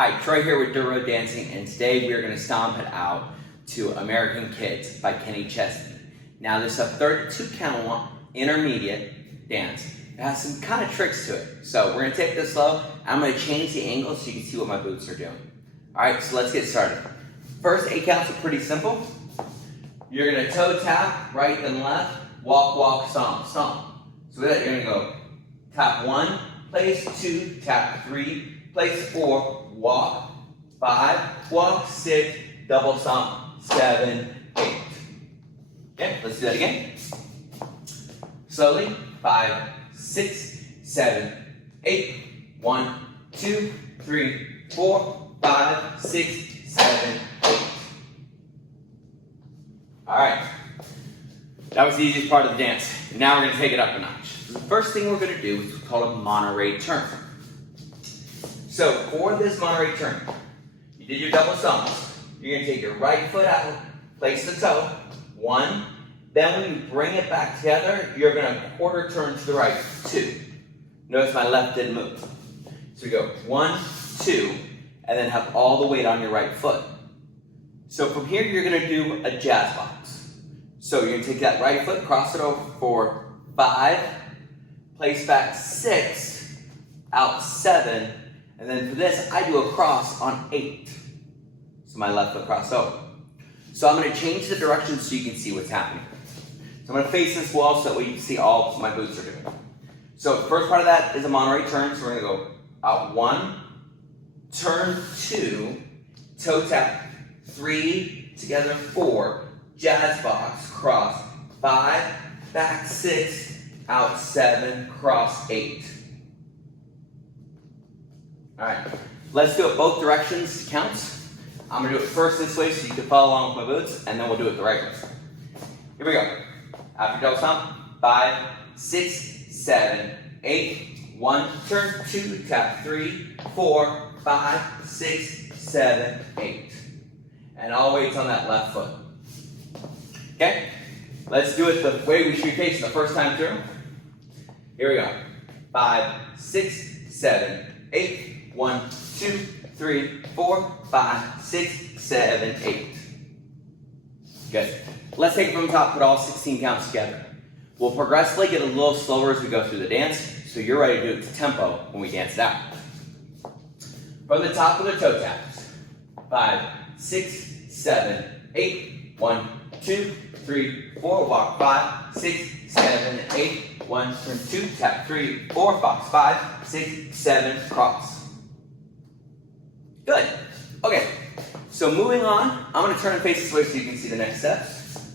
Hi, Troy here with Dirt Road Dancing, and today we are going to stomp it out to American Kids by Kenny Chesney. Now this is a 32 count intermediate dance. It has some kind of tricks to it. So we're going to take this slow. I'm going to change the angle so you can see what my boots are doing. Alright, so let's get started. First 8 counts are pretty simple. You're going to toe tap, right then left, walk, walk, stomp, stomp. So with that you're going to go tap 1, place 2, tap 3, place 4, walk, 5, walk, 6, double stomp, 7, 8. Okay, let's do that again. Slowly, 5, 6, 7, 8, 1, 2, 3, 4, 5, 6, 7, 8. Alright, that was the easiest part of the dance. Now we're going to take it up a notch. The first thing we're going to do is called a Monterey turn. So for this Monterey turn, you did your double stomps. You're going to take your right foot out, place the toe, 1. Then when you bring it back together, you're going to quarter turn to the right, 2. Notice my left didn't move. So we go 1, 2, and then have all the weight on your right foot. So from here, you're going to do a jazz box. So you're going to take that right foot, cross it over for 5, place back 6, out 7, and then for this, I do a cross on 8. So my left foot cross over. So I'm going to change the direction so you can see what's happening. So I'm going to face this wall so that way you can see all my boots are doing. So the first part of that is a Monterey turn. So we're going to go out 1, turn 2, toe tap 3, together 4, jazz box, cross 5, back 6, out 7, cross 8. Alright, let's do it both directions, counts. I'm going to do it first this way so you can follow along with my boots, and then we'll do it the right way. Here we go. After double stomp, 5, 6, 7, 8, 1, turn 2, tap 3, 4, 5, 6, 7, 8. And all weight's on that left foot. Okay? Let's do it the way we should be facing the first time through. Here we go. 5, 6, 7, 8, 1, 2, 3, 4, 5, 6, 7, 8. Good. Let's take it from the top, put all 16 counts together. We'll progressively get a little slower as we go through the dance, so you're ready to do it to tempo when we dance it out. From the top of the toe taps. 5, 6, 7, 8, 1, 2, 3, 4, walk 5, 6, 7, 8, 1, turn 2, tap 3, 4, box 5, 6, 7, cross. Good. Okay, so moving on, I'm going to turn and face this way so you can see the next steps.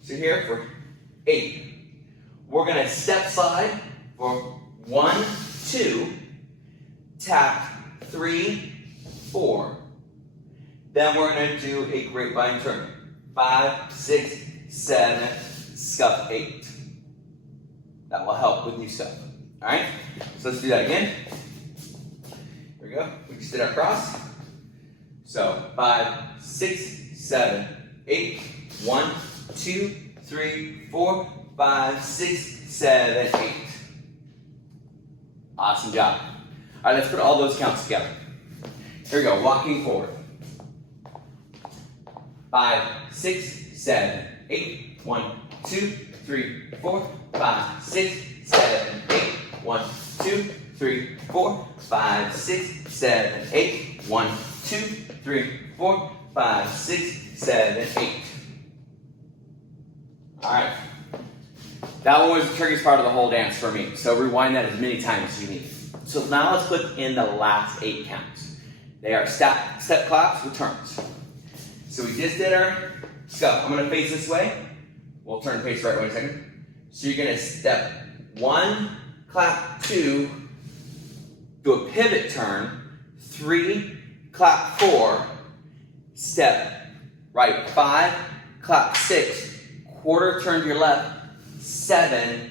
So here for 8, we're going to step slide for 1, 2, tap 3, 4. Then we're going to do a grapevine turn. 5, 6, 7, scuff 8. That will help with new stuff. Alright? So let's do that again. Here we go. We just did our cross. So 5, 6, 7, 8, 1, 2, 3, 4, 5, 6, 7, 8. Awesome job. Alright, let's put all those counts together. Here we go. Walking forward. 5, 6, 7, 8, 1, 2, 3, 4, 5, 6, 7, 8, 1, 2, 3, 4, 5, 6, 7, 8, 1, 2, 3, 4, 5, 6, 7, 8. Alright. That one was the trickiest part of the whole dance for me, so rewind that as many times as you need. So now let's put in the last 8 counts. They are step claps with turns. So we just did our scuff. I'm going to face this way. We'll turn and face right way in a second. So you're going to step 1, clap 2, do a pivot turn, 3, clap 4, step right 5, clap 6, quarter turn to your left, 7,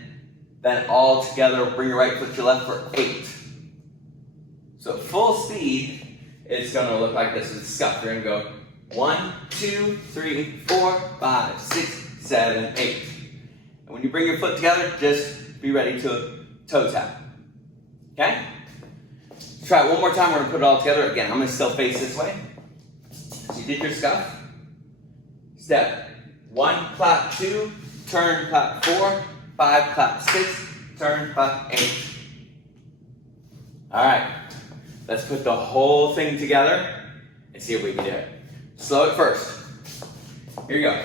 then all together bring your right foot to your left for 8. So at full speed, it's going to look like this with the scuff. You're going to go 1, 2, 3, 4, 5, 6, 7, 8. And when you bring your foot together, just be ready to toe tap. Okay? try it one more time. We're gonna put it all together. Again, I'm gonna still face this way. So you did your scuff. Step 1, clap 2, turn, clap 4, 5, clap 6, turn, clap 8. All right, let's put the whole thing together and see if we can do it. Slow it first. Here you go.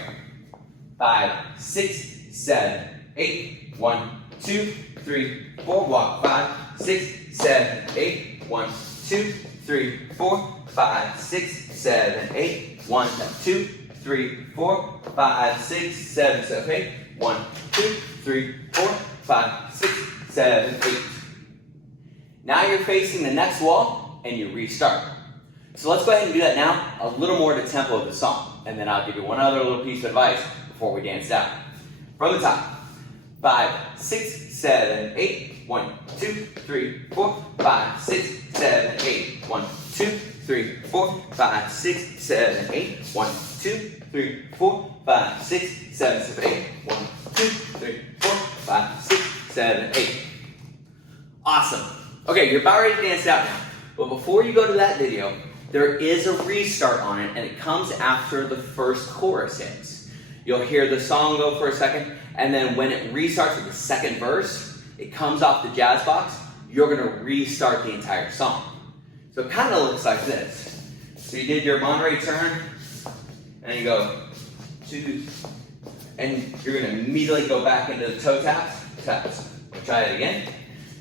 5, 6, 7, 8. 1, 2, 3, 4. Walk. 5, 6, 7, 8. 1, 2, 3, 4. 5, 6, 7, 8. 1, 2, 3, 4. 5, 6, 7, 7, 8. 1, 2, 3, 4. 5, 6, 7, 8. Now you're facing the next wall and you restart. So let's go ahead and do that now, a little more to the tempo of the song. And then I'll give you one other little piece of advice before we dance down. From the top. 5, 6, 7, 8. 1, 2, 3, 4. 5, 6, 7, 8. 1, 2, 3, 4. 5, 6, 7, 8. 1, 2, 3, 4. 5, 6, 7, 7, 8. 1, 2, 3, 4. 5, 6, 7, 8. Awesome. Okay, you're about ready to dance out now. But before you go to that video, there is a restart on it, and it comes after the first chorus hits. You'll hear the song go for a second, and then when it restarts with the second verse, it comes off the jazz box, you're gonna restart the entire song. So it kind of looks like this. So you did your Monterey turn, and you go 2, and you're gonna immediately go back into the toe taps. We'll try it again.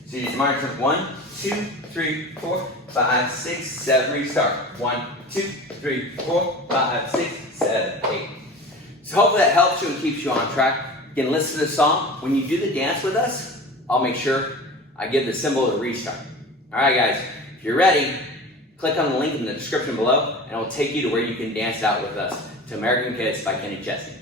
So you did your Monterey turn 1, 2, 3, 4, 5, 6, 7, restart. 1, 2, 3, 4, 5, 6, 7, 8. So hopefully that helps you and keeps you on track. You can listen to the song. When you do the dance with us, I'll make sure I give the symbol to restart. All right, guys, if you're ready, click on the link in the description below, and it will take you to where you can dance out with us to American Kids by Kenny Chesney.